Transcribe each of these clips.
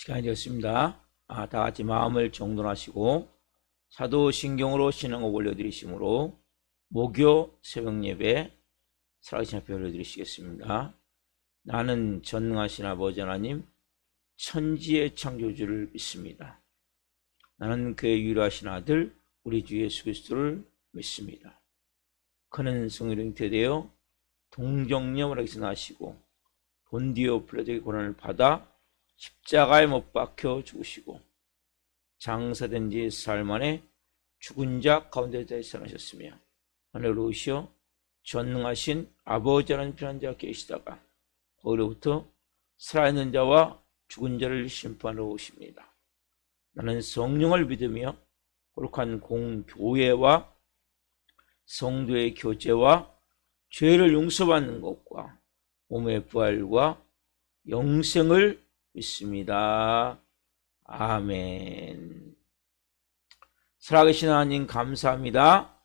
시간이 되었습니다. 다 같이 마음을 정돈하시고 사도신경으로 신앙곡 올려드리시므로 목요 새벽 예배 살아계신 앞에 올려드리시겠습니다. 나는 전능하신 아버지 하나님 천지의 창조주를 믿습니다. 나는 그의 유일하신 아들 우리 주 예수 그리스도를 믿습니다. 그는 성령으로 잉태되어 동정녀에게서 나시고 본디오 필라토의 고난을 받아 십자가에 못 박혀 죽으시고 장사된 지 사흘 만에 죽은 자 가운데서 살아나셨으며 하늘로 오시어 전능하신 아버지라는 편한 자가 계시다가 거기로부터 살아있는 자와 죽은 자를 심판하러 오십니다. 나는 성령을 믿으며 거룩한 공교회와 성도의 교제와 죄를 용서받는 것과 몸의 부활과 영생을 믿습니다. 아멘. 살아계신 하나님 감사합니다.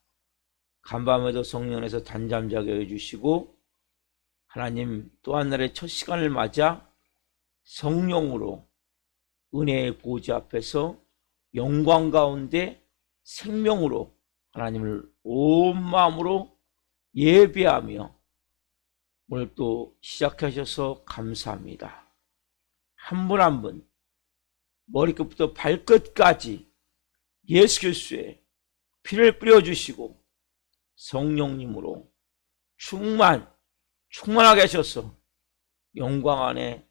간밤에도 성령에서 단잠 자게 해주시고 하나님 또 한 날의 첫 시간을 맞아 성령으로 은혜의 보좌 앞에서 영광 가운데 생명으로 하나님을 온 마음으로 예배하며 오늘 또 시작하셔서 감사합니다. 한 분 한 분 머리끝부터 발끝까지 예수 그리스도의 피를 뿌려주시고 성령님으로 충만하게 하셔서 영광 안에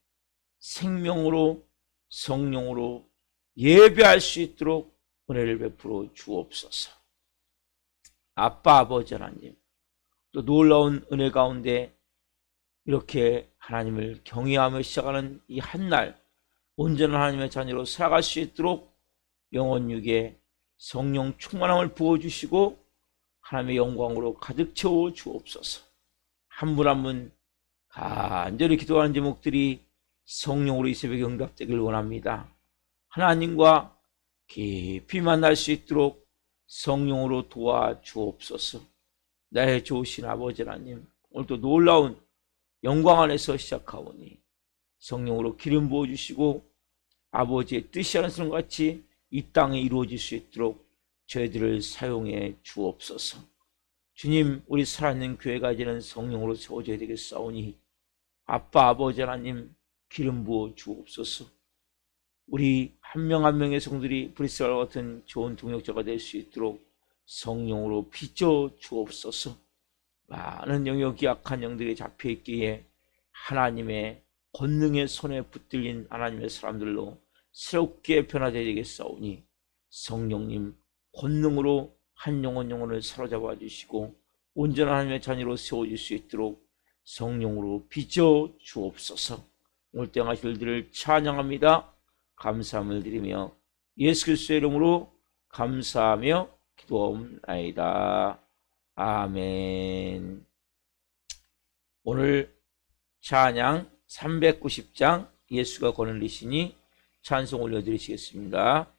생명으로 성령으로 예배할 수 있도록 은혜를 베풀어 주옵소서. 아빠 아버지 하나님 또 놀라운 은혜 가운데 이렇게 하나님을 경외하며 시작하는 이 한날 온전한 하나님의 자녀로 살아갈 수 있도록 영혼 육에 성령 충만함을 부어주시고 하나님의 영광으로 가득 채워 주옵소서. 한 분 한 분 간절히 기도하는 제목들이 성령으로 이 새벽에 응답되길 원합니다. 하나님과 깊이 만날 수 있도록 성령으로 도와주옵소서. 나의 좋으신 아버지 하나님 오늘도 놀라운 영광 안에서 시작하오니 성령으로 기름 부어주시고 아버지의 뜻이 하는 것과 같이 이 땅에 이루어질 수 있도록 저희들을 사용해 주옵소서. 주님 우리 살아있는 교회가 이제는 성령으로 세워져야 되겠사오니 아빠 아버지 하나님 기름 부어 주옵소서. 우리 한 명 한 명의 성들이 브리스와 같은 좋은 동역자가 될 수 있도록 성령으로 빚어 주옵소서. 많은 영역이 약한 영들이 잡혀있기에 하나님의 권능의 손에 붙들린 하나님의 사람들로 새롭게 변화되야 되겠사오니 성령님 권능으로 한 영혼을 사로잡아 주시고 온전한 하나님의 자녀로 세워줄 수 있도록 성령으로 빚어 주옵소서. 오늘 때 하실 일들을 찬양합니다. 감사함을 드리며 예수 그리스도의 이름으로 감사하며 기도하옵나이다. 아멘. 오늘 찬양 390장 예수가 거느리시니 찬송 올려드리시겠습니다.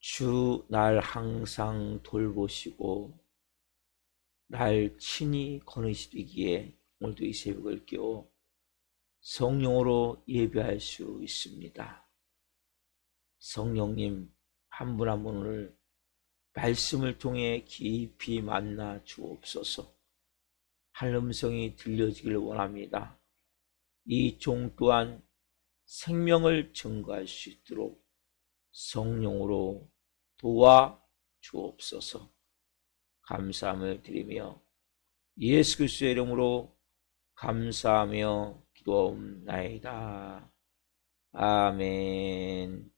주 날 항상 돌보시고 날 친히 거느시기에 오늘도 이 새벽을 깨워 성령으로 예배할 수 있습니다. 성령님 한 분 한 분을 말씀을 통해 깊이 만나 주옵소서. 한 음성이 들려지길 원합니다. 이 종 또한 생명을 증거할 수 있도록 성령으로 도와 주옵소서. 감사함을 드리며 예수 그리스도의 이름으로 감사하며 기도하옵나이다. 아멘.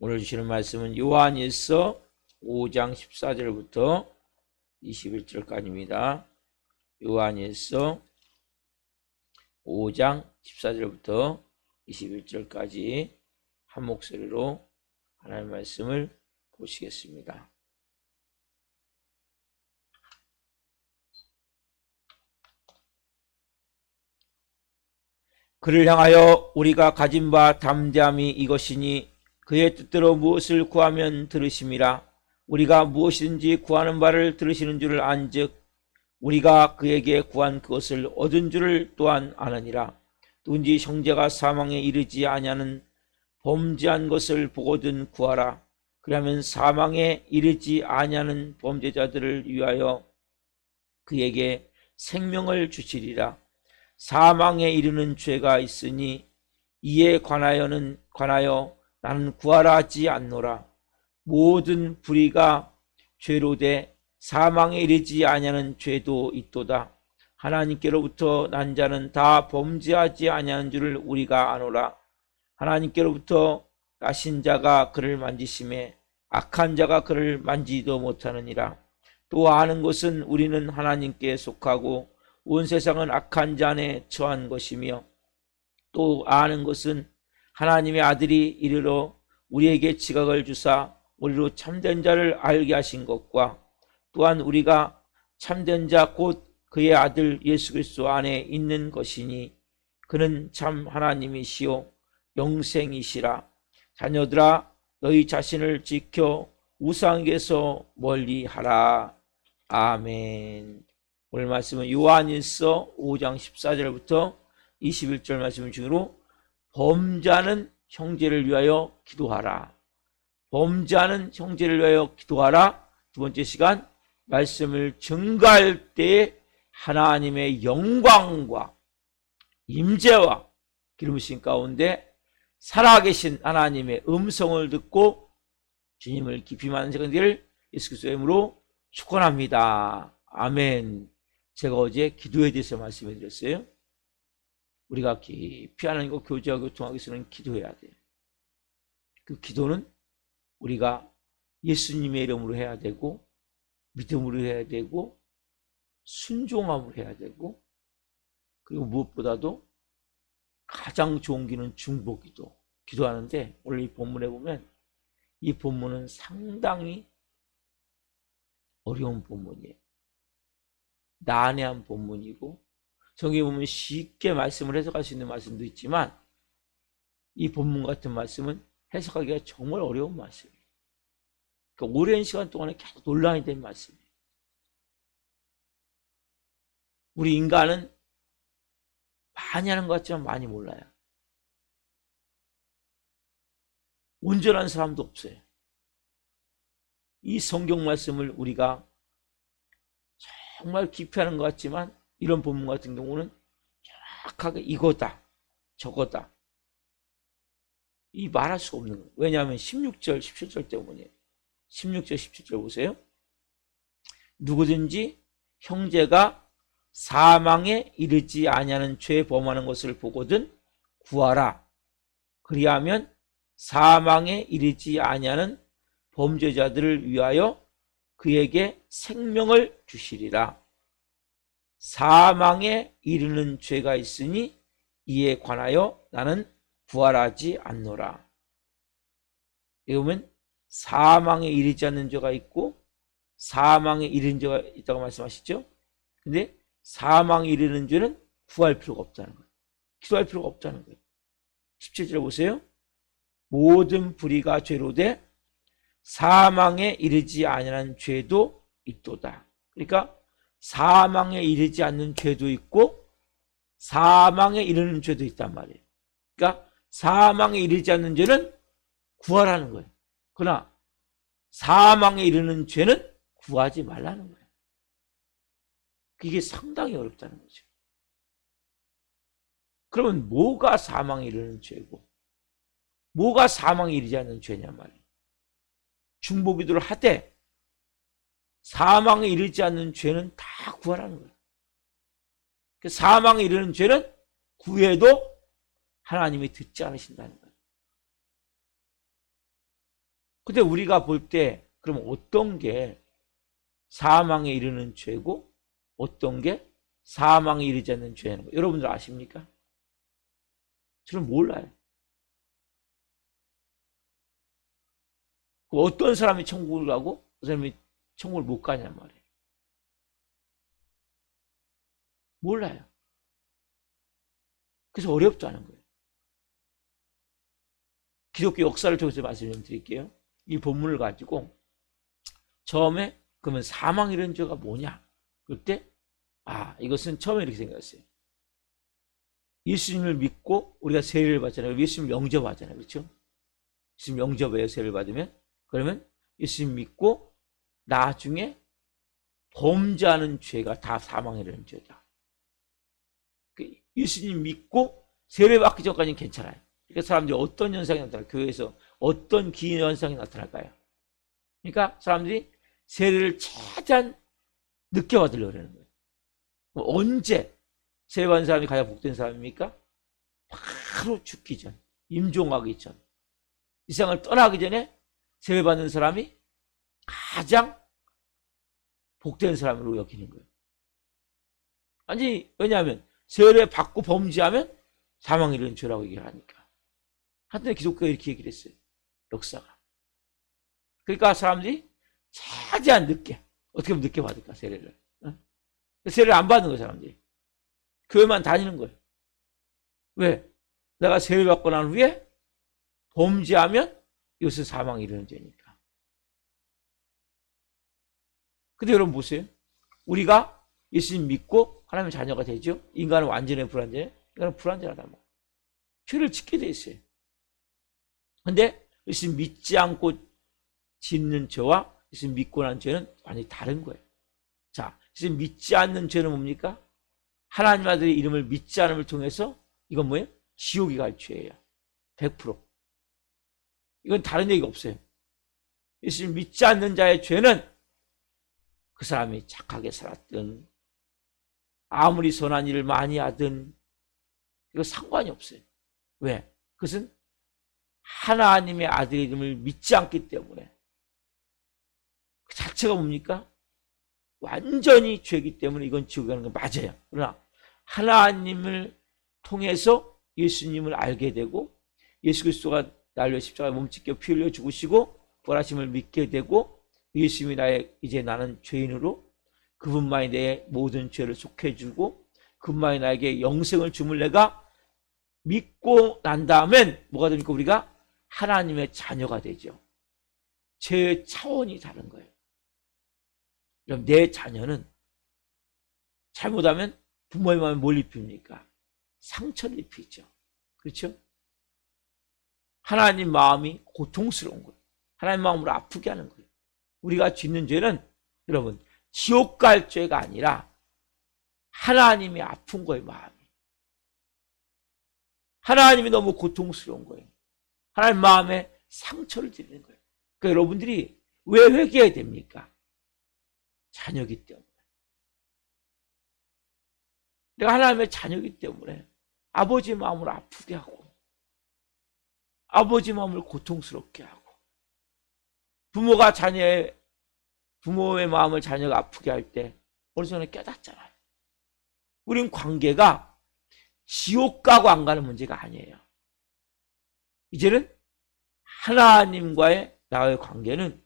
오늘 주시는 말씀은 요한일서 5장 14절부터 21절까지입니다. 요한일서 5장 14절부터 21절까지 한 목소리로 하나님의 말씀을 보시겠습니다. 그를 향하여 우리가 가진 바 담대함이 이것이니 그의 뜻대로 무엇을 구하면 들으심이라. 우리가 무엇이든지 구하는 바를 들으시는 줄을 안즉 우리가 그에게 구한 그것을 얻은 줄을 또한 아느니라. 누군지 형제가 사망에 이르지 아니하는 범죄한 것을 보거든 구하라. 그러면 사망에 이르지 아니하는 범죄자들을 위하여 그에게 생명을 주시리라. 사망에 이르는 죄가 있으니 이에 관하여 나는 구하라 하지 않노라. 모든 불의가 죄로 돼 사망에 이르지 아니하는 죄도 있도다. 하나님께로부터 난 자는 다 범죄하지 아니하는 줄을 우리가 아노라. 하나님께로부터 나신 자가 그를 만지심에 악한 자가 그를 만지지도 못하느니라. 또 아는 것은 우리는 하나님께 속하고 온 세상은 악한 자 안에 처한 것이며, 또 아는 것은 하나님의 아들이 이르러 우리에게 지각을 주사 우리로 참된 자를 알게 하신 것과, 또한 우리가 참된 자 곧 그의 아들 예수 그리스도 안에 있는 것이니 그는 참 하나님이시요 영생이시라. 자녀들아 너희 자신을 지켜 우상에게서 멀리하라. 아멘. 오늘 말씀은 요한일서 5장 14절부터 21절 말씀 중으로 범죄하는 형제를 위하여 기도하라. 범죄하는 형제를 위하여 기도하라. 두 번째 시간, 말씀을 증거할 때에 하나님의 영광과 임재와 기름부심 가운데 살아계신 하나님의 음성을 듣고 주님을 깊이 만난 시간 되기를 예수 그리스도의 이름으로 축원합니다. 아멘. 제가 어제 기도에 대해서 말씀해 드렸어요. 우리가 깊이 하나님과 교제하고 교통하기 위해서는 기도해야 돼요. 그 기도는 우리가 예수님의 이름으로 해야 되고, 믿음으로 해야 되고, 순종함으로 해야 되고, 그리고 무엇보다도 가장 좋은 기는 중보기도, 기도하는데, 오늘 이 본문에 보면 이 본문은 상당히 어려운 본문이에요. 난해한 본문이고, 성경에 보면 쉽게 말씀을 해석할 수 있는 말씀도 있지만 이 본문 같은 말씀은 해석하기가 정말 어려운 말씀이에요. 그러니까 오랜 시간 동안에 계속 논란이 된 말씀이에요. 우리 인간은 많이 하는 것 같지만 많이 몰라요. 온전한 사람도 없어요. 이 성경 말씀을 우리가 정말 깊이 하는 것 같지만 이런 본문 같은 경우는 정확하게 이거다 저거다 이 말할 수가 없는 거예요. 왜냐하면 16절 17절 때문이에요. 16절 17절 보세요. 누구든지 형제가 사망에 이르지 아니하는 죄 범하는 것을 보거든 구하라. 그리하면 사망에 이르지 아니하는 범죄자들을 위하여 그에게 생명을 주시리라. 사망에 이르는 죄가 있으니 이에 관하여 나는 부활하지 않노라. 여기 보면 사망에 이르지 않는 죄가 있고 사망에 이르는 죄가 있다고 말씀하시죠. 근데 사망에 이르는 죄는 구할 필요가 없다는 거예요. 기도할 필요가 없다는 거예요. 17절 보세요. 모든 불의가 죄로 돼 사망에 이르지 아니하는 죄도 있도다. 그러니까 사망에 이르지 않는 죄도 있고 사망에 이르는 죄도 있단 말이에요. 그러니까 사망에 이르지 않는 죄는 구하라는 거예요. 그러나 사망에 이르는 죄는 구하지 말라는 거예요. 그게 상당히 어렵다는 거죠. 그러면 뭐가 사망에 이르는 죄고 뭐가 사망에 이르지 않는 죄냐 말이에요. 중보기도를 하되 사망에 이르지 않는 죄는 다 구하라는 거예요. 사망에 이르는 죄는 구해도 하나님이 듣지 않으신다는 거예요. 근데 우리가 볼 때 그럼 어떤 게 사망에 이르는 죄고 어떤 게 사망에 이르지 않는 죄는 거예요? 여러분들 아십니까? 저는 몰라요. 어떤 사람이 천국을 가고 그 사람이 천국을 못 가냔 말이에요. 몰라요. 그래서 어렵다는 거예요. 기독교 역사를 통해서 말씀 좀 드릴게요. 이 본문을 가지고 처음에 그러면 사망 이런 죄가 뭐냐? 그때 이것은 처음에 이렇게 생각했어요. 예수님을 믿고 우리가 세례를 받잖아요. 예수님 영접하잖아요. 그렇죠? 예수님 영접해요. 세례를 받으면. 그러면 예수님 믿고 나중에 범죄하는 죄가 다 사망에 이르는 죄다. 예수님 믿고 세례 받기 전까지는 괜찮아요. 그러니까 사람들이 어떤 현상이 나타날까요? 교회에서 어떤 기인 현상이 나타날까요? 그러니까 사람들이 세례를 최대한 늦게 받으려고 하는 거예요. 언제 세례 받은 사람이 가장 복된 사람입니까? 바로 죽기 전, 임종하기 전, 이 세상을 떠나기 전에 세례 받는 사람이 가장 복된 사람으로 여기는 거예요. 아니, 왜냐하면 세례 받고 범죄하면 사망에 이르는 죄라고 얘기를 하니까. 한때 기독교가 이렇게 얘기를 했어요. 역사가. 그러니까 사람들이 최대한 늦게, 어떻게 하면 늦게 받을까, 세례를. 세례를 안 받는 거예요, 사람들이. 교회만 다니는 거예요. 왜? 내가 세례 받고 난 후에 범죄하면 이것은 사망에 이르는 죄니까. 근데 여러분 보세요. 우리가 예수님 믿고 하나님의 자녀가 되죠. 인간은 완전히 불완전해. 인간은 불완전하단 말이에요. 죄를 짓게 돼 있어요. 근데 예수님 믿지 않고 짓는 죄와 예수님 믿고 난 죄는 완전히 다른 거예요. 자, 예수님 믿지 않는 죄는 뭡니까? 하나님 아들의 이름을 믿지 않음을 통해서 이건 뭐예요? 지옥에 갈 죄예요. 100%. 이건 다른 얘기가 없어요. 예수님 믿지 않는 자의 죄는 그 사람이 착하게 살았든 아무리 선한 일을 많이 하든 이거 상관이 없어요. 왜? 그것은 하나님의 아들의 이름을 믿지 않기 때문에. 그 자체가 뭡니까? 완전히 죄이기 때문에 이건 지옥에 가는 건 맞아요. 그러나 하나님을 통해서 예수님을 알게 되고 예수 그리스도가 나를 위해 십자가에 몸짓겨 피 흘려 죽으시고 부활하심을 믿게 되고 예수님이 이제 나는 죄인으로 그분만이 내 모든 죄를 속해주고 그분만이 나에게 영생을 줌을 내가 믿고 난 다음엔 뭐가 됩니까? 우리가 하나님의 자녀가 되죠. 죄의 차원이 다른 거예요. 그럼 내 자녀는 잘못하면 부모의 마음에 뭘 입힙니까? 상처를 입히죠. 그렇죠? 하나님 마음이 고통스러운 거예요. 하나님 마음으로 아프게 하는 거예요. 우리가 짓는 죄는 여러분 지옥 갈 죄가 아니라 하나님이 아픈 거예요. 마음이. 하나님이 너무 고통스러운 거예요. 하나님 마음에 상처를 드리는 거예요. 그러니까 여러분들이 왜 회개해야 됩니까? 자녀이기 때문에. 내가 하나님의 자녀이기 때문에 아버지 마음을 아프게 하고 아버지 마음을 고통스럽게 하고 부모의 마음을 자녀가 아프게 할 때 어느 순간에 깨닫잖아요. 우린 관계가 지옥 가고 안 가는 문제가 아니에요. 이제는 하나님과의 나의 관계는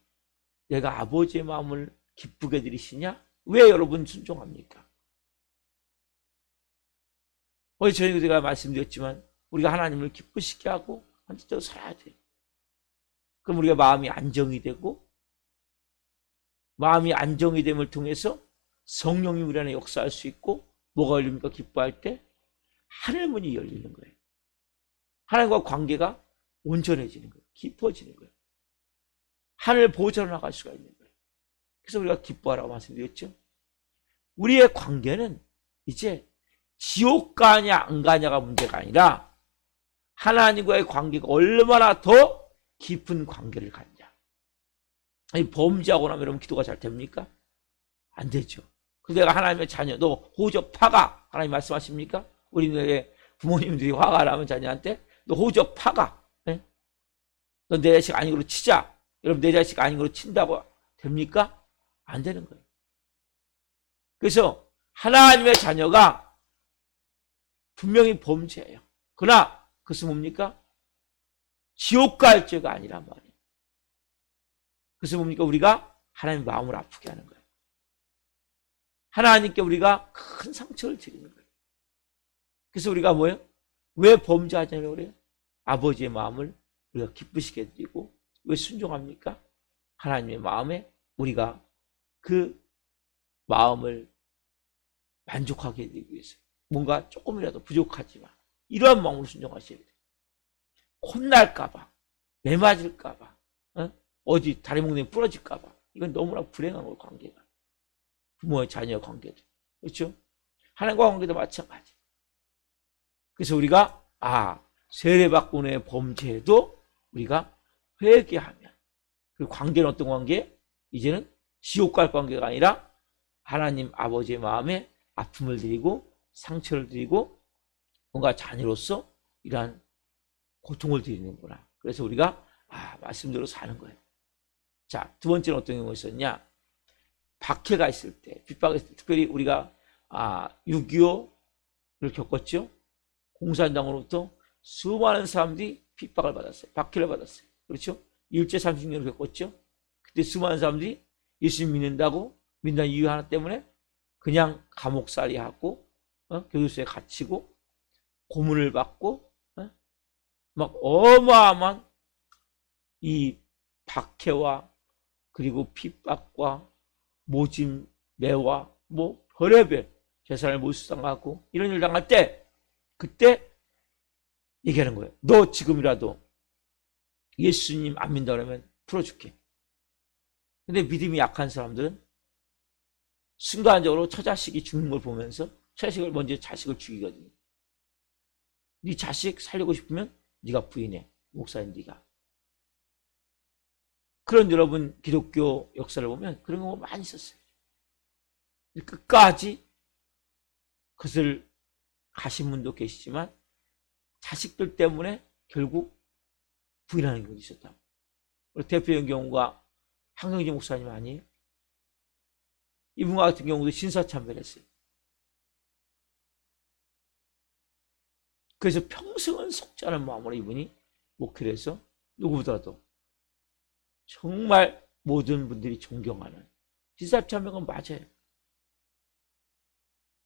내가 아버지의 마음을 기쁘게 들이시냐? 왜 여러분 순종합니까? 어제 저녁에 제가 말씀드렸지만 우리가 하나님을 기쁘시게 하고 한뜻적으로 살아야 돼요. 그럼 우리가 마음이 안정이 되고, 마음이 안정이 됨을 통해서 성령이 우리 안에 역사할 수 있고, 뭐가 열립니까? 기뻐할 때 하늘문이 열리는 거예요. 하나님과 관계가 온전해지는 거예요. 깊어지는 거예요. 하늘 보좌로 나갈 수가 있는 거예요. 그래서 우리가 기뻐하라고 말씀드렸죠. 우리의 관계는 이제 지옥 가냐 안 가냐가 문제가 아니라 하나님과의 관계가 얼마나 더 깊은 관계를 갖냐. 아니, 범죄하고 나면 여러분 기도가 잘 됩니까? 안 되죠. 그래서 내가 하나님의 자녀, 너 호적 파가, 하나님 말씀하십니까? 우리네 부모님들이 화가 나면 자녀한테 너 호적 파가, 네? 너 내 자식 아닌 걸로 치자. 여러분 내 자식 아닌 걸로 친다고 됩니까? 안 되는 거예요. 그래서 하나님의 자녀가 분명히 범죄예요. 그러나 그것은 뭡니까? 지옥 갈 죄가 아니란 말이에요. 그래서 뭡니까? 우리가 하나님의 마음을 아프게 하는 거예요. 하나님께 우리가 큰 상처를 드리는 거예요. 그래서 우리가 뭐예요? 왜 범죄하냐고 그래요? 아버지의 마음을 우리가 기쁘시게 드리고, 왜 순종합니까? 하나님의 마음에 우리가 그 마음을 만족하게 해드리기 위해서 뭔가 조금이라도 부족하지만 이러한 마음으로 순종하셔야 돼요. 혼날까봐, 매 맞을까봐, 어디 다리 목록이 부러질까봐, 이건 너무나 불행한 거예요. 관계가, 부모의 자녀 관계도, 그렇죠? 하나님과 관계도 마찬가지. 그래서 우리가 세례받고 후의 범죄에도 우리가 회개하면, 그 관계는 어떤 관계? 이제는 지옥 갈 관계가 아니라 하나님 아버지의 마음에 아픔을 드리고 상처를 드리고 뭔가 자녀로서 이러한 고통을 드리는구나. 그래서 우리가 말씀대로 사는 거예요. 자, 두 번째는 어떤 경우가 있었냐? 박해가 있을 때, 핍박이 있을 때, 특별히 우리가 6.25를 겪었죠. 공산당으로부터 수많은 사람들이 핍박을 받았어요. 박해를 받았어요. 그렇죠? 일제 30년을 겪었죠. 그때 수많은 사람들이 예수님 믿는다는 이유 하나 때문에 그냥 감옥살이 하고, 교도소에 갇히고, 고문을 받고, 막 어마어마한 이 박해와 그리고 핍박과 모진, 매와 뭐 별의별 재산을 몰수당하고 이런 일 당할 때, 그때 얘기하는 거예요. 너 지금이라도 예수님 안 믿는다 그러면 풀어줄게. 근데 믿음이 약한 사람들은 순간적으로 처자식이 죽는 걸 보면서 처자식을 먼저 자식을 죽이거든요. 네 자식 살리고 싶으면 네가 부인해. 목사인 네가. 그런 여러분 기독교 역사를 보면 그런 경우 많이 있었어요. 끝까지 그것을 가신 분도 계시지만 자식들 때문에 결국 부인하는 경우도 있었다. 대표적인 경우가 황경진 목사님 아니에요? 이분 같은 경우도 신사참배했어요. 그래서 평생을 속지 않은 마음으로 이분이 목회를 해서 누구보다도 정말 모든 분들이 존경하는 신사참배가 맞아요.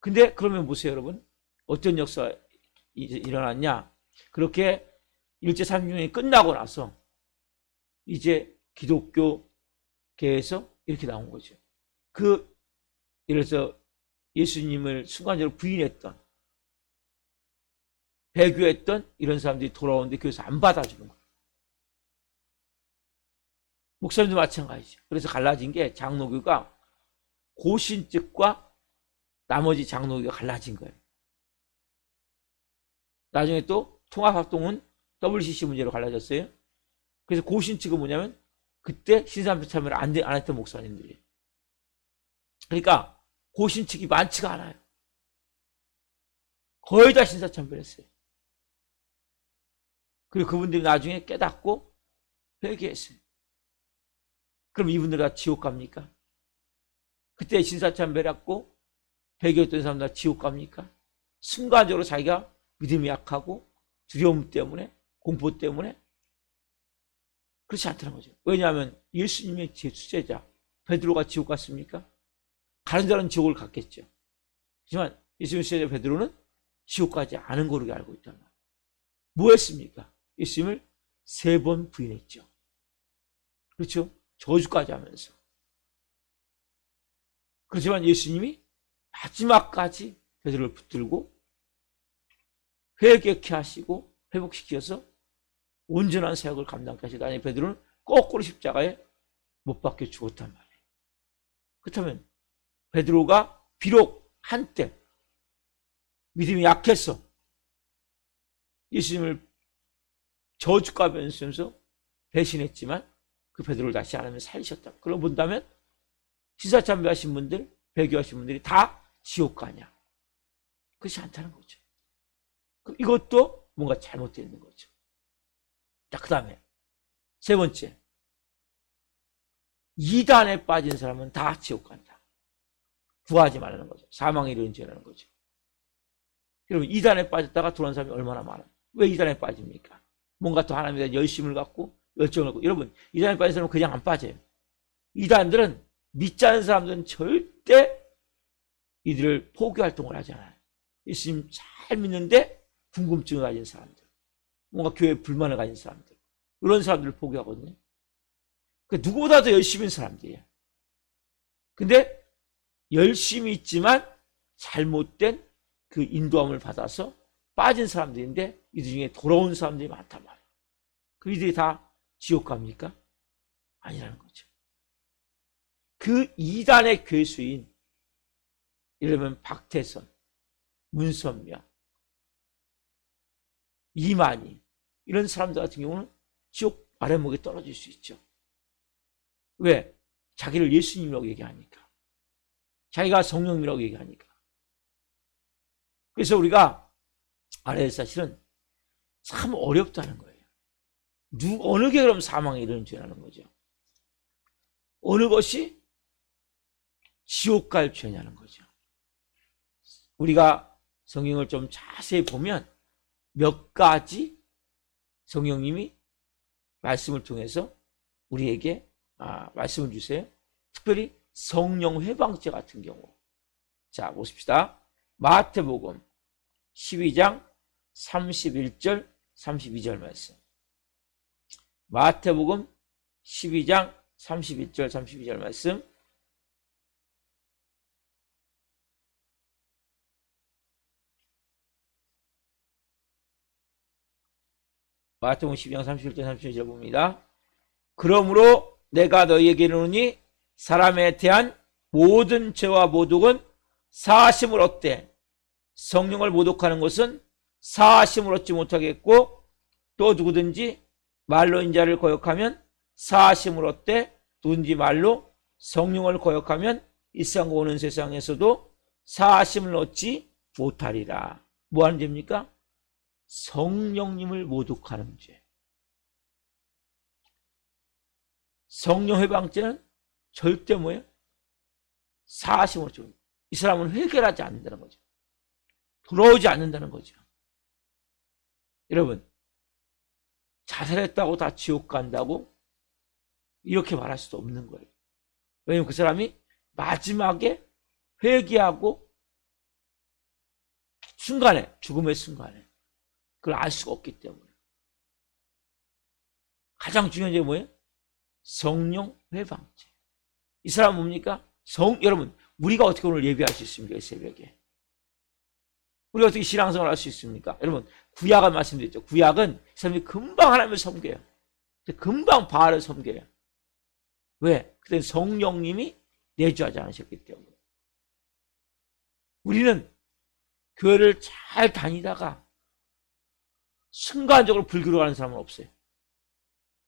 근데 그러면 보세요, 여러분. 어떤 역사가 일어났냐? 그렇게 일제 30년이 끝나고 나서 이제 기독교계에서 이렇게 나온 거죠. 예를 들어서 예수님을 순간적으로 부인했던, 배교했던 이런 사람들이 돌아오는데 교회에서 안 받아주는 거예요. 목사님도 마찬가지죠. 그래서 갈라진 게 장로교가 고신측과 나머지 장로교가 갈라진 거예요. 나중에 또 통합합동은 WCC 문제로 갈라졌어요. 그래서 고신측은 뭐냐면 그때 신사참배 참여를 안 했던 목사님들이에요. 그러니까 고신측이 많지가 않아요. 거의 다 신사참배를 했어요. 그리고 그분들이 나중에 깨닫고 회개했어요. 그럼 이분들 다 지옥 갑니까? 그때 신사참배를 했고 회개했던 사람 다 지옥 갑니까? 순간적으로 자기가 믿음이 약하고 두려움 때문에, 공포 때문에 그렇지 않다는 거죠. 왜냐하면 예수님의 수제자 베드로가 지옥 갔습니까? 다른 자는 지옥을 갔겠죠. 하지만 예수님의 수제자 베드로는 지옥 가지 않은 거로 알고 있단 말이에요. 뭐 했습니까? 예수님을 3번 부인했죠. 그렇죠? 저주까지 하면서. 그렇지만 예수님이 마지막까지 베드로를 붙들고 회개케 하시고 회복시켜서 온전한 사역을 감당케 하시다니 베드로는 거꾸로 십자가에 못 박혀 죽었단 말이에요. 그렇다면 베드로가 비록 한때 믿음이 약해서 예수님을 저주가 변수면서 배신했지만 그 베드로를 다시 하나님이 살리셨다. 그럼 본다면 시사참배하신 분들, 배교하신 분들이 다 지옥 가냐? 그렇지 않다는 거죠. 이것도 뭔가 잘못되어 있는 거죠. 자, 그 다음에 3번째, 이단에 빠진 사람은 다 지옥 간다. 구하지 말라는 거죠. 사망에 이르는 죄라는 거죠. 여러분, 이단에 빠졌다가 돌아온 사람이 얼마나 많아요? 왜 이단에 빠집니까? 뭔가 또 하나님에 대한 열심을 갖고 열정을 갖고. 여러분, 이단에 빠진 사람은 그냥 안 빠져요. 이단들은 믿지 않는 사람들은 절대 이들을 포기 활동을 하잖아요. 예수님 잘 믿는데 궁금증을 가진 사람들, 뭔가 교회에 불만을 가진 사람들, 이런 사람들을 포기하거든요. 누구보다 도 열심히 있는 사람들이에요. 근데 열심히 있지만 잘못된 그 인도함을 받아서 빠진 사람들인데 이들 중에 돌아온 사람들이 많단 말이에요. 그 이들이 다 지옥 갑니까? 아니라는 거죠. 그 이단의 괴수인, 예를 들면 박태선, 문선명, 이만희, 이런 사람들 같은 경우는 지옥 아랫목에 떨어질 수 있죠. 왜? 자기를 예수님이라고 얘기하니까. 자기가 성령이라고 얘기하니까. 그래서 우리가 알아야 할 사실은 참 어렵다는 거예요. 어느 게 그럼 사망에 이르는 죄라는 거죠. 어느 것이 지옥 갈 죄냐는 거죠. 우리가 성경을 좀 자세히 보면 몇 가지 성령님이 말씀을 통해서 우리에게 말씀을 주세요. 특별히 성령 회방죄 같은 경우. 자, 보십시다. 마태복음 12장 31절 32절 말씀. 마태복음 12장 31절 32절 말씀. 마태복음 12장 31절 32절 봅니다. 그러므로 내가 너희에게 이르노니 사람에 대한 모든 죄와 모독은 사하심을 얻되 성령을 모독하는 것은 사하심을 얻지 못하겠고, 또 누구든지 말로 인자를 거역하면 사하심을 얻되 누구든지 말로 성령을 거역하면 이 세상과 오는 세상에서도 사하심을 얻지 못하리라. 뭐 하는 죄입니까? 성령님을 모독하는 죄. 성령 회방죄는 절대 뭐예요? 사하심을 얻지 못해요. 이 사람은 회개를 하지 않는다는 거죠. 돌아오지 않는다는 거죠. 여러분, 자살했다고 다 지옥 간다고 이렇게 말할 수도 없는 거예요. 왜냐하면 그 사람이 마지막에 회개하고 순간에, 죽음의 순간에 그걸 알 수가 없기 때문에. 가장 중요한 게 뭐예요? 성령 회방죄. 이 사람은 뭡니까? 여러분, 우리가 어떻게 오늘 예배할 수 있습니까? 이 새벽에. 우리가 어떻게 신앙생활을 할 수 있습니까? 여러분, 구약을 말씀드렸죠. 구약은 사람이 금방 하나님을 섬겨요. 금방 바알을 섬겨요. 왜? 그때 성령님이 내주하지 않으셨기 때문에. 우리는 교회를 잘 다니다가 순간적으로 불교로 가는 사람은 없어요.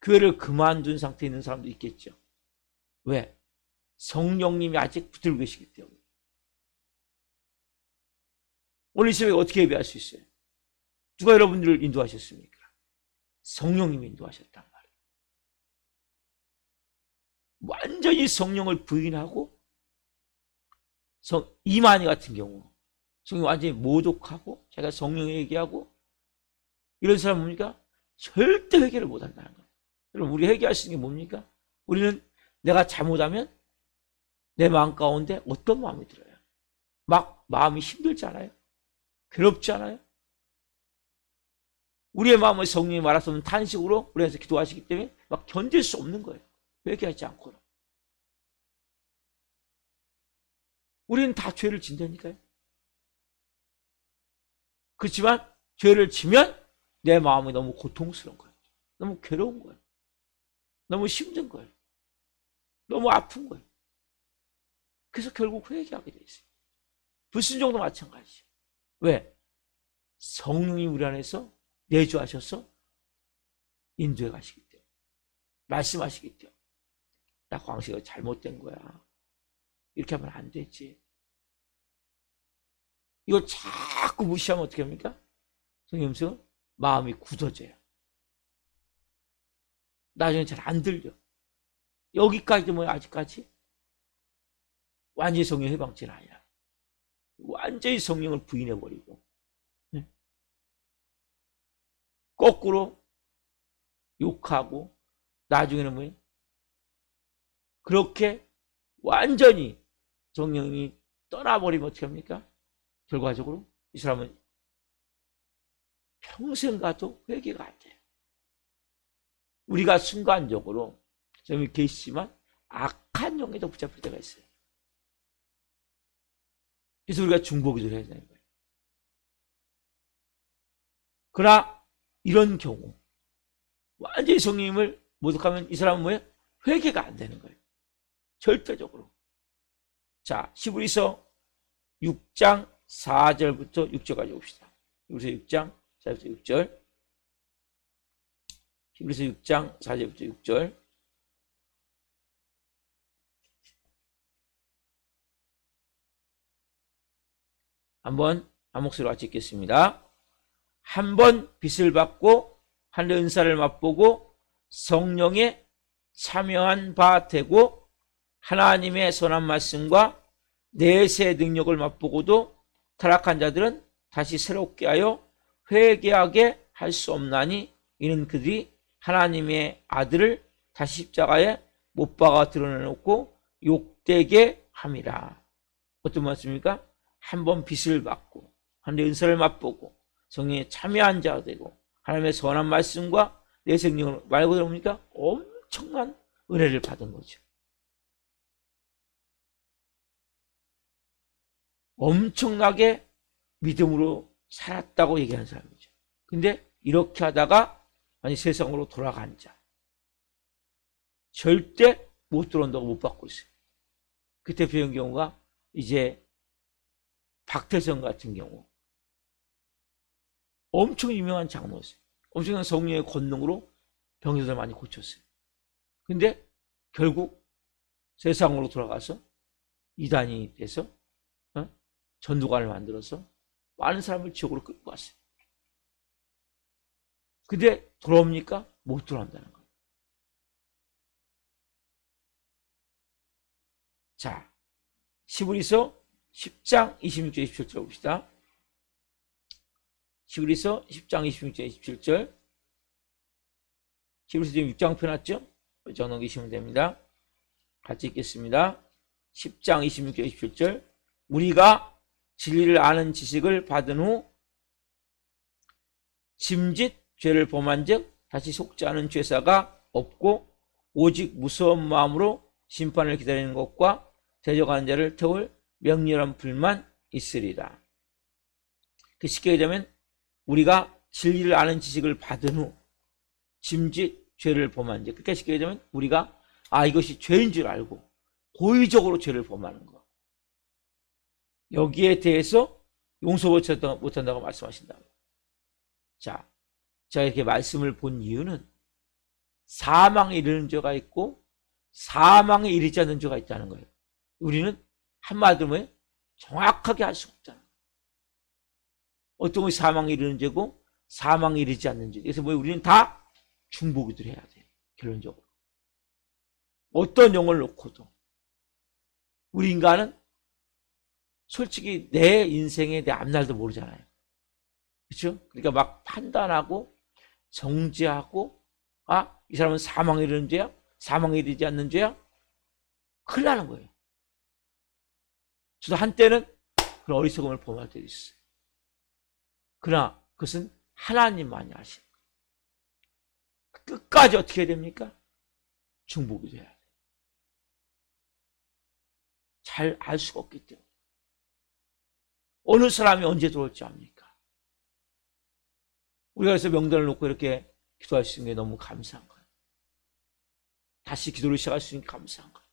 교회를 그만둔 상태에 있는 사람도 있겠죠. 왜? 성령님이 아직 붙들고 계시기 때문에. 오늘 이 새벽에 어떻게 예배할 수 있어요? 누가 여러분들을 인도하셨습니까? 성령님이 인도하셨단 말이에요. 완전히 성령을 부인하고 이만희 같은 경우 성령 완전히 모독하고 자기가 성령 얘기하고 이런 사람 뭡니까? 절대 회개를 못한다는 거예요. 여러분, 우리 회개할 수 있는 게 뭡니까? 우리는 내가 잘못하면 내 마음 가운데 어떤 마음이 들어요? 막 마음이 힘들잖아요. 괴롭지 않아요? 우리의 마음을 성령이 말할 수 없는 탄식으로 우리 안에서 기도하시기 때문에 막 견딜 수 없는 거예요. 회개하지 않고는. 우리는 다 죄를 진다니까요. 그렇지만 죄를 지면 내 마음이 너무 고통스러운 거예요. 너무 괴로운 거예요. 너무 힘든 거예요. 너무 아픈 거예요. 그래서 결국 회개하게 돼 있어요. 불순종도 마찬가지예요. 왜? 성령이 우리 안에서 내주하셔서 인도해 가시기 때문에, 말씀하시기 때문에, 나 광식이 잘못된 거야. 이렇게 하면 안 되지. 이걸 자꾸 무시하면 어떻게 합니까? 성령 음성은 마음이 굳어져요. 나중에 잘 안 들려. 여기까지 뭐야, 아직까지? 완전히 성령 해방죄는 아니야. 완전히 성령을 부인해버리고, 거꾸로 욕하고, 나중에는 뭐예요? 그렇게 완전히 성령이 떠나버리면 어떻게 합니까? 결과적으로 이 사람은 평생 가도 회개가 안 돼요. 우리가 순간적으로 성령이 계시지만 악한 영에도 붙잡힐 때가 있어요. 그래서 우리가 중보기도를 해야 되는 거예요. 그러나 이런 경우 완전히 성령님을 모독하면 이 사람은 뭐예요? 회개가 안 되는 거예요. 절대적으로. 자, 히브리서 6장 4절부터 6절까지 봅시다. 히브리서 6장 4절부터 6절. 히브리서 6장 4절부터 6절. 한번 한 목소리로 같이 읽겠습니다. 한 번 빚을 받고 하늘의 은사를 맛보고 성령에 참여한 바 되고 하나님의 선한 말씀과 내세 능력을 맛보고도 타락한 자들은 다시 새롭게 하여 회개하게 할 수 없나니 이는 그들이 하나님의 아들을 다시 십자가에 못 박아 드러내놓고 욕되게 함이라. 어떤 말씀입니까? 한 번 빚을 받고 하나님의 은사를 맛보고 성령에 참여한 자가 되고 하나님의 선한 말씀과 내세 능력을 말고 들어보니까 엄청난 은혜를 받은 거죠. 엄청나게 믿음으로 살았다고 얘기하는 사람이죠. 근데 이렇게 하다가 아니 세상으로 돌아간 자 절대 못 들어온다고 못 받고 있어요. 그 대표적인 경우가 이제 박태성 같은 경우 엄청 유명한 장로였어요. 엄청난 성령의 권능으로 병자들 많이 고쳤어요. 근데 결국 세상으로 돌아가서 이단이 돼서 전도관을 만들어서 많은 사람을 지옥으로 끌고 갔어요. 근데 돌아옵니까? 못 돌아온다는 거예요. 자, 히브리서 10장 26절 27절 봅시다. 히브리서 10장 26절 27절. 히브리서 지금 6장 펴놨죠? 저 넘기시면 됩니다. 같이 읽겠습니다. 10장 26절 27절. 우리가 진리를 아는 지식을 받은 후 짐짓 죄를 범한 즉 다시 속지 않은 죄사가 없고 오직 무서운 마음으로 심판을 기다리는 것과 대적하는 자를 태울 명렬한 불만 있으리라. 쉽게 얘기하면 우리가 진리를 아는 지식을 받은 후 짐짓 죄를 범한 즉, 그러니까 쉽게 얘기하면 우리가 이것이 죄인 줄 알고 고의적으로 죄를 범하는 것, 여기에 대해서 용서 못한다고 말씀하신다. 자, 제가 이렇게 말씀을 본 이유는 사망에 이르는 죄가 있고 사망에 이르지 않는 죄가 있다는 거예요. 우리는 한마디로 뭐예요? 정확하게 할 수 없다는 거예요. 어떤 것이 사망에 이르는 죄고 사망에 이르지 않는 죄. 그래서 우리는 다 중보기도를 해야 돼요. 결론적으로. 어떤 영을 놓고도 우리 인간은 솔직히 내 인생에 내 앞날도 모르잖아요. 그렇죠? 그러니까 막 판단하고 정죄하고 이 사람은 사망에 이르는 죄야? 사망에 이르지 않는 죄야? 큰일 나는 거예요. 저도 한때는 그런 어리석음을 범할 때도 있어요. 그러나 그것은 하나님만이 아시는 거예요. 끝까지 어떻게 해야 됩니까? 중보기도 해야 돼요. 잘 알 수가 없기 때문에. 어느 사람이 언제 들어올지 압니까? 우리가 그래서 명단을 놓고 이렇게 기도할 수 있는 게 너무 감사한 거예요. 다시 기도를 시작할 수 있는 게 감사한 거예요.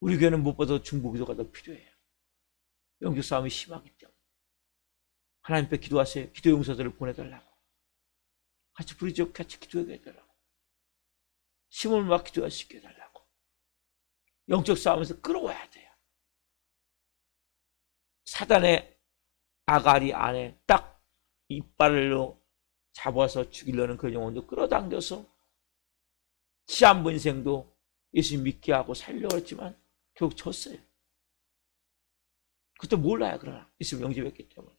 우리 교회는 무엇보다 중보기도가 더 필요해요. 영적 싸움이 심하기 때문에. 하나님 앞에 기도하세요. 기도 용사들을 보내달라고. 같이 부르짖어 같이 기도하게 해달라고. 힘을 막 기도할 수 있게 해달라고. 영적 싸움에서 끌어와야 돼요. 사단의 아가리 안에 딱 이빨로 잡아서 죽이려는 그런 영혼도 끌어당겨서 시한부 인생도 예수님 믿게 하고 살려고 했지만 결국 졌어요. 그것도 몰라요. 그러나 예수님 영접했기 때문에.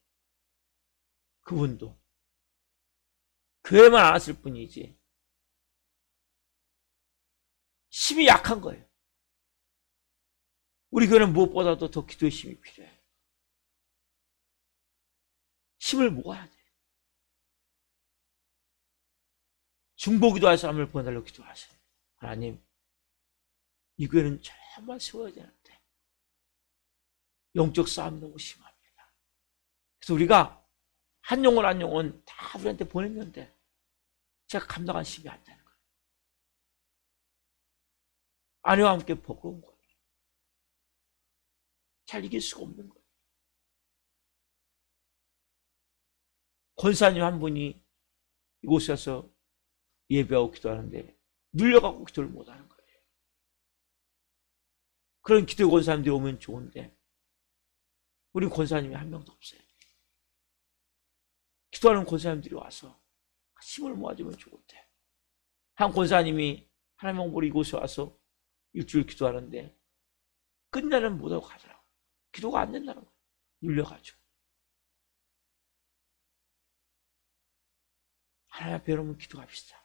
그분도 교회만 안 왔을 뿐이지 힘이 약한 거예요. 우리 교회는 무엇보다도 더 기도의 힘이 필요해요. 힘을 모아야 돼요. 중보기도 할 사람을 보내달라고 기도하세요. 하나님, 이 교회는 정말 세워야 되는데 영적 싸움이 너무 심합니다. 그래서 우리가 한 영혼 한 영혼 다 우리한테 보냈는데 제가 감당할 힘이 안 되는 거예요. 아내와 함께 버거운 거예요. 잘 이길 수가 없는 거예요. 권사님 한 분이 이곳에 와서 예배하고 기도하는데 눌려갖고 기도를 못하는 거예요. 그런 기도 권사님들이 오면 좋은데 우리 권사님이 한 명도 없어요. 기도하는 권사님들이 와서 힘을 모아주면 좋은데 한 권사님이 하나님 보러 이곳에 와서 일주일 기도하는데 끝내는 못하고 가더라고요. 기도가 안 된다는 거예요. 눌려가지고. 하나님 앞에 여러분 기도합시다.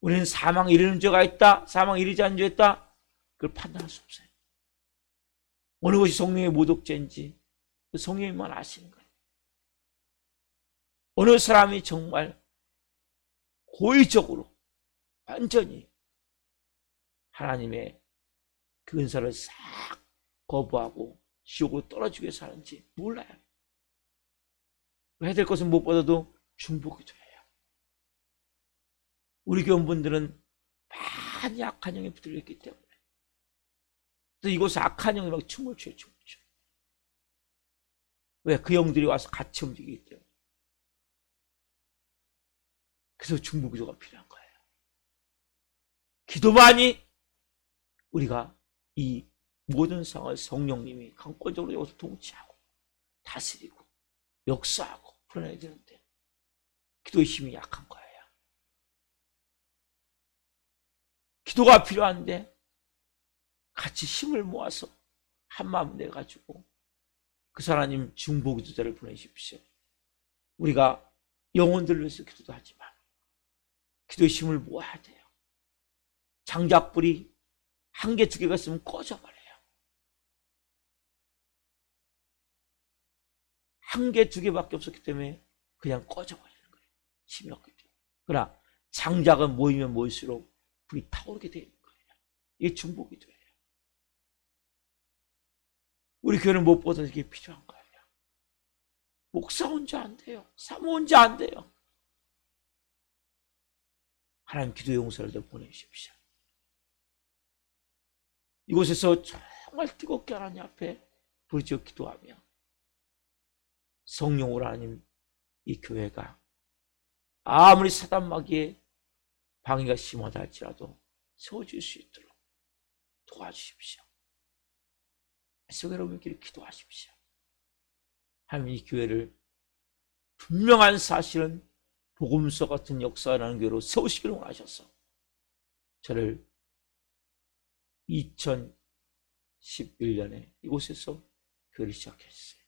우리는 사망에 이르는 죄가 있다, 사망에 이르지 않는 죄가 있다, 그걸 판단할 수 없어요. 어느 것이 성령의 모독죄인지 그 성령님만 아시는 거예요. 어느 사람이 정말 고의적으로 완전히 하나님의 그 은사를 싹 거부하고 지옥으로 떨어지기 위해서 하는지 몰라요. 해야 될 것은 무엇보다도 중보기도예요. 우리 교원분들은 많이 악한 영에 붙들려 있기 때문에 또 이곳에 악한 영이 막 춤을 춰요. 왜? 그 영들이 와서 같이 움직이기 때문에. 그래서 중보기도가 필요한 거예요. 기도만이 우리가 이 모든 상황을 성령님이 강권적으로 여기서 통치하고 다스리고 역사하고 풀어내야 되는데 기도의 힘이 약한 거예요. 기도가 필요한데 같이 힘을 모아서 한마음 내가지고 그 하나님 중보기도자를 보내십시오. 우리가 영혼들을 위해서 기도도 하지만 기도의 힘을 모아야 돼요. 장작불이 한 개, 두 개가 있으면 꺼져버려요. 한 개, 두 개밖에 없었기 때문에 그냥 꺼져버리는 거예요. 힘이 없기 때문에. 그러나 장작은 모이면 모일수록 불이 타오르게 되는 거예요. 이게 중보기도예요. 우리 교회는 무엇보다 이게 필요한 거예요. 목사 혼자 안 돼요. 사모 혼자 안 돼요. 하나님 기도 용사를 보내주십시오. 이곳에서 정말 뜨겁게 하나님 앞에 부르짖어 기도하며 성령으로 하나님 이 교회가 아무리 사단마귀의 방해가 심하다 할지라도 세워질 수 있도록 도와주십시오. 그래서 여러분끼리 기도하십시오. 하나님 이 교회를 분명한 사실은 복음서 같은 역사라는 교회로 세우시기를 원하셔서 저를 2011년에 이곳에서 교회를 시작했어요.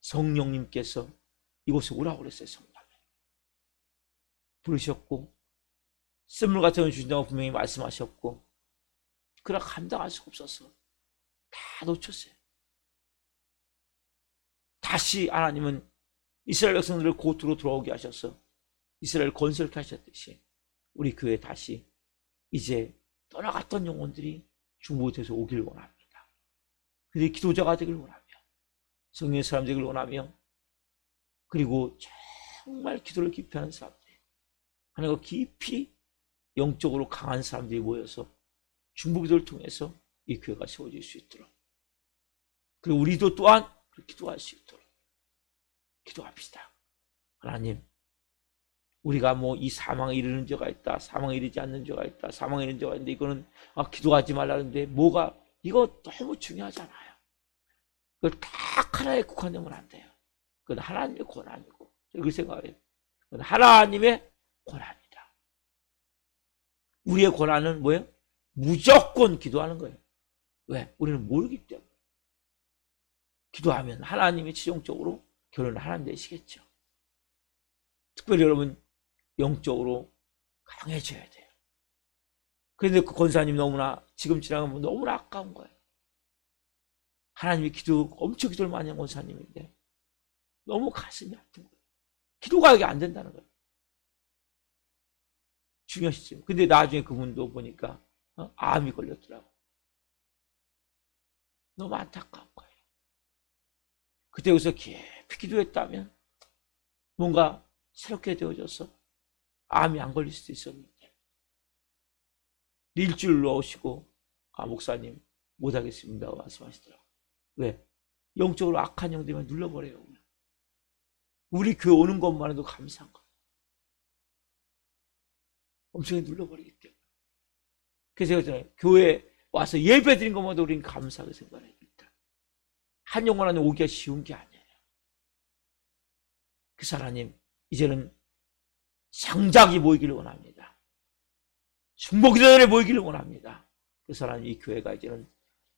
성령님께서 이곳에 오라고 그랬어요. 성남에 부르셨고 샘물 같은 걸 주신다고 분명히 말씀하셨고 그러나 감당할 수가 없어서 다 다 놓쳤어요. 다시 하나님은 이스라엘 백성들을 고토로 돌아오게 하셔서 이스라엘 건설케 하셨듯이 우리 교회 다시 이제 떠나갔던 영혼들이 중보돼서 오길 원합니다. 그들이 기도자가 되길 원하며 성령의 사람 되길 원하며 그리고 정말 기도를 깊이 하는 사람들 하나님과 깊이 영적으로 강한 사람들이 모여서 중보기도를 통해서 이 교회가 세워질 수 있도록 그리고 우리도 또한 기도할 수 있도록 기도합시다. 하나님 우리가 뭐 이 사망에 이르는 죄가 있다 사망에 이르지 않는 죄가 있다 사망에 이르는 죄가 있는데 이거는 기도하지 말라는데 뭐가 이거 너무 중요하잖아요. 그걸 다 하나에 국한되면 안 돼요. 그건 하나님의 권한이고 그렇게 생각해요. 그건 하나님의 권한이다. 우리의 권한은 뭐예요? 무조건 기도하는 거예요. 왜? 우리는 모르기 때문에. 기도하면 하나님이 최종적으로 결론을 하나님 되시겠죠. 특별히 여러분 영적으로 강해져야 돼요. 그런데 그 권사님 너무나 지금 지나가면 너무나 아까운 거예요. 하나님이 엄청 기도를 많이 한 권사님인데 너무 가슴이 아픈 거예요. 기도가 이게 안 된다는 거예요. 중요하시죠. 근데 나중에 그분도 보니까 암이 걸렸더라고. 너무 안타까운 거예요. 그때 여기서 깊이 기도했다면 뭔가 새롭게 되어져서 암이 안 걸릴 수도 있었는데 일주일로 오시고 목사님 못하겠습니다 말씀하시더라고요. 왜? 영적으로 악한 영들만 눌러버려요. 우리 교회 오는 것만 해도 감사한 거예요. 엄청 눌러버리기 때문에. 그래서 제가 교회에 와서 예배 드린 것마다 우리는 감사하게 생각해요. 한 영혼 안에 오기가 쉬운 게 아니에요. 그래서 하나님 이제는 장작이 모이기를 원합니다. 중보기도전에 모이기를 원합니다. 그래서 하나님 이 교회가 이제는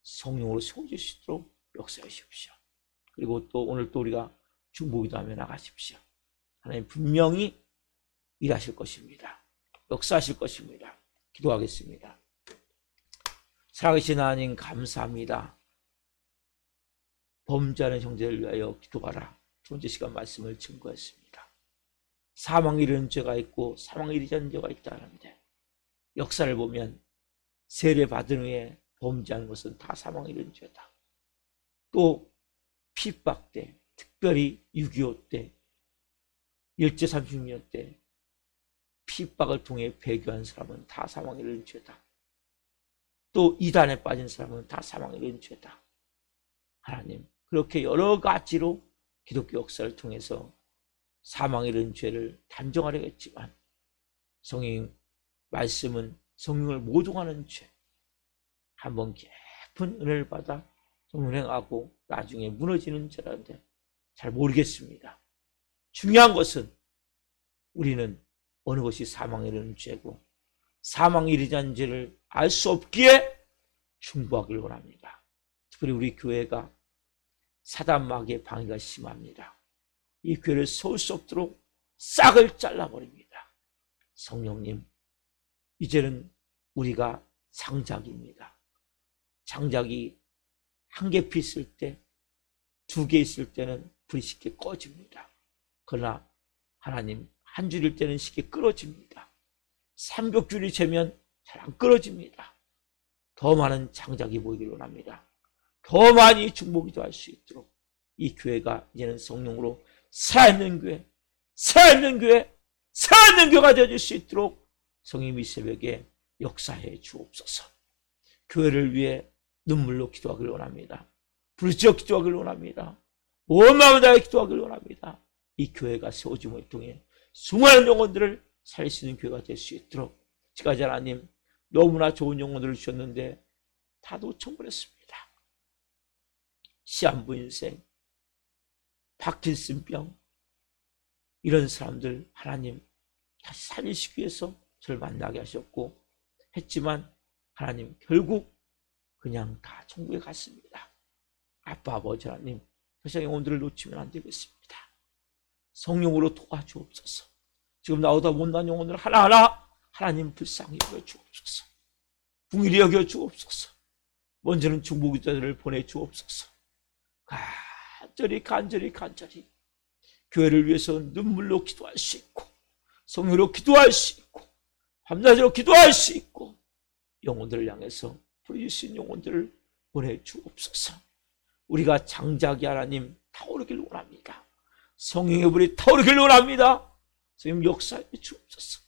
성령으로 세워질 수 있도록 역사해 주십시오. 그리고 또 오늘 또 우리가 중보기도하며 나가십시오. 하나님 분명히 일하실 것입니다. 역사하실 것입니다. 기도하겠습니다. 살아계신 하나님 감사합니다. 범죄하는 형제를 위하여 기도하라. 두 번째 시간 말씀을 증거했습니다. 사망에 이르는 죄가 있고 사망에 이르지 않는 죄가 있다는데 역사를 보면 세례 받은 후에 범죄하는 것은 다 사망에 이르는 죄다. 또 핍박 때 특별히 6.25 때 일제 36년 때 핍박을 통해 배교한 사람은 다 사망에 이르는 죄다. 또 이단에 빠진 사람은 다 사망에 이르는 죄다. 하나님 그렇게 여러 가지로 기독교 역사를 통해서 사망에 이르는 죄를 단정하려고 했지만 성령 말씀은 성령을 모독하는 죄 한번 깊은 은혜를 받아 성령하고 나중에 무너지는 죄라는데 잘 모르겠습니다. 중요한 것은 우리는 어느 것이 사망에 이르는 죄고 사망에 이르지 않는 죄를 알 수 없기에 중보하기를 원합니다. 특별히 우리 교회가 사단 마귀의 방해가 심합니다. 이 교회를 세울 수 없도록 싹을 잘라버립니다. 성령님 이제는 우리가 장작입니다. 장작이 한 개 피 있을 때, 두 개 있을 때는 불이 쉽게 꺼집니다. 그러나 하나님 한 줄일 때는 쉽게 끊어집니다. 삼겹줄이 재면 잘 안 끊어집니다. 더 많은 장작이 보이길 원합니다. 더 많이 중보기도 할 수 있도록 이 교회가 이제는 성령으로 살아있는 교회, 살아있는 교회, 살아있는 교회가 되어질 수 있도록 성령 이 새벽에 역사해 주옵소서. 교회를 위해 눈물로 기도하기를 원합니다. 부르짖어 기도하기를 원합니다. 온 마음을 다해 기도하기를 원합니다. 이 교회가 세워짐을 통해 수많은 영혼들을 살릴 수 있는 교회가 될 수 있도록 지금까지 하나님 너무나 좋은 영혼들을 주셨는데 다 놓쳐버렸습니다. 시한부 인생, 파킨슨병 이런 사람들 하나님 다시 살리시기 위해서 저를 만나게 하셨고 했지만 하나님 결국 그냥 다 천국에 갔습니다. 아빠 아버지 하나님 더 이상 영혼들을 놓치면 안 되겠습니다. 성령으로 도와주옵소서. 지금 나오다 못난 영혼들 하나하나 하나님 불쌍히 여겨 주옵소서. 궁일이 여겨 주옵소서. 먼저는 중보기도자들을 보내주옵소서. 간절히 교회를 위해서 눈물로 기도할 수 있고, 성령으로 기도할 수 있고, 밤낮으로 기도할 수 있고, 영혼들을 향해서 부르짖으신 영혼들을 보내주옵소서. 우리가 장자기 하나님 타오르길 원합니다. 성령의 불이 타오르길 원합니다. 성령 역사해 주옵소서.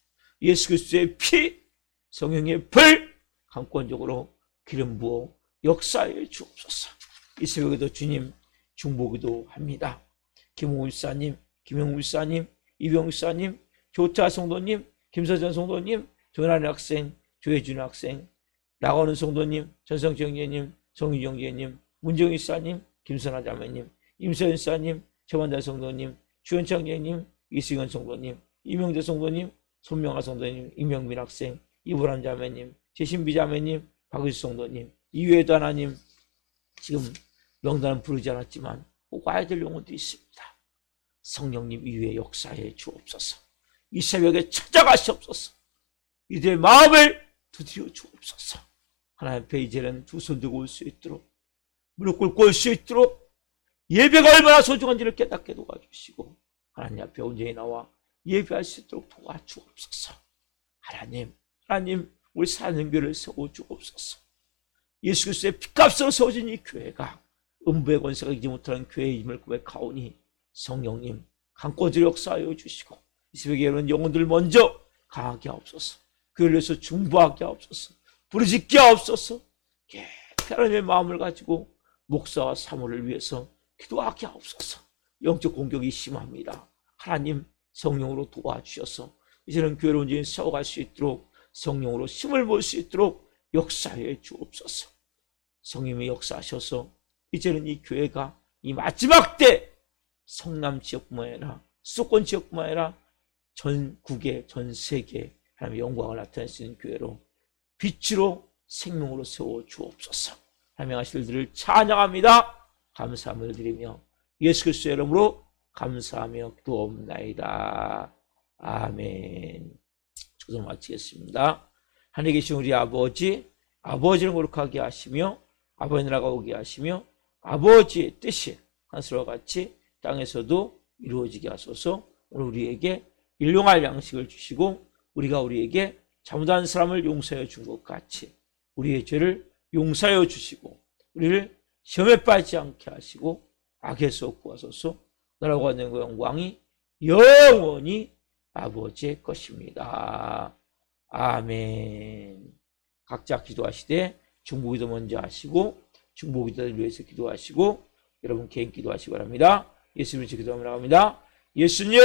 예수 그리스도의 피, 성령의 불 강권적으로 기름 부어 역사해 주옵소서. 이 새벽에도 주님 중보기도 합니다. 김홍우 집사님, 김영우 집사님, 이병우 집사님, 조차 성도님, 김서전 성도님, 조나리 학생, 조혜준 학생, 나가는 성도님, 전성정 예님, 성유정 예님, 문정희 집사님, 김선아 자매님, 임서연 집사님, 최만달 성도님, 주현창 예님, 이승현 성도님, 이명재 성도님, 손명아 성도님, 임영민 학생, 이보람 자매님, 제신비 자매님, 박의수 성도님, 이외에도 하나님 지금 명단은 부르지 않았지만 꼭 와야 될 영혼도 있습니다. 성령님 이외에 역사해 주옵소서. 이 새벽에 찾아가시옵소서. 이들의 마음을 두드려 주옵소서. 하나님 앞에 이제는 두 손 들고 올 수 있도록, 무릎 꿇고 올 수 있도록, 예배가 얼마나 소중한지를 깨닫게 도와주시고 하나님 앞에 온전히 나와 예배할 수 있도록 도와주옵소서. 하나님 우리 사는 교회를 세워주옵소서. 예수 그리스도의 피값으로 세워진 이 교회가 음부의 권세가 이기지 못하는 교회의 힘을 고백하오니 성령님 강권으로 역사하여 주시고 이 새벽에 이런 영혼들을 먼저 강하게 하옵소서. 교회를 위해서 중보하게 하옵소서. 부르짖게 하옵소서. 하나님의 마음을 가지고 목사와 사모를 위해서 기도하게 하옵소서. 영적 공격이 심합니다. 하나님 성령으로 도와주셔서 이제는 교회를 온전히 세워갈 수 있도록, 성령으로 힘을 모을 수 있도록 역사해 주옵소서. 성령이 역사하셔서 이제는 이 교회가 이 마지막 때 성남 지역뿐만 아니라 수도권 지역뿐만 아니라 전국에, 전 세계에 하나님의 영광을 나타낼 수 있는 교회로, 빛으로 생명으로 세워 주옵소서. 하나님 하실 일들을 찬양합니다. 감사함을 드리며 예수 그리스도의 이름으로 감사하며 기도옵나이다. 아멘. 기도 마치겠습니다. 하늘에 계신 우리 아버지, 아버지를 거룩하게 하시며 아버지 나라가 오게 하시며 아버지의 뜻이 하늘과 같이 땅에서도 이루어지게 하소서. 오늘 우리에게 일용할 양식을 주시고 우리가 우리에게 잘못한 사람을 용서해 준 것 같이 우리의 죄를 용서해 주시고 우리를 시험에 빠지지 않게 하시고 악에서 구하소서. 나라고 하는 그 영광이 영원히 아버지의 것입니다. 아멘. 각자 기도하시되 중보기도 먼저 하시고 중보기도를 위해서 기도하시고 여러분 개인 기도하시기 바랍니다. 예수님을 기도하며 나갑니다. 예수님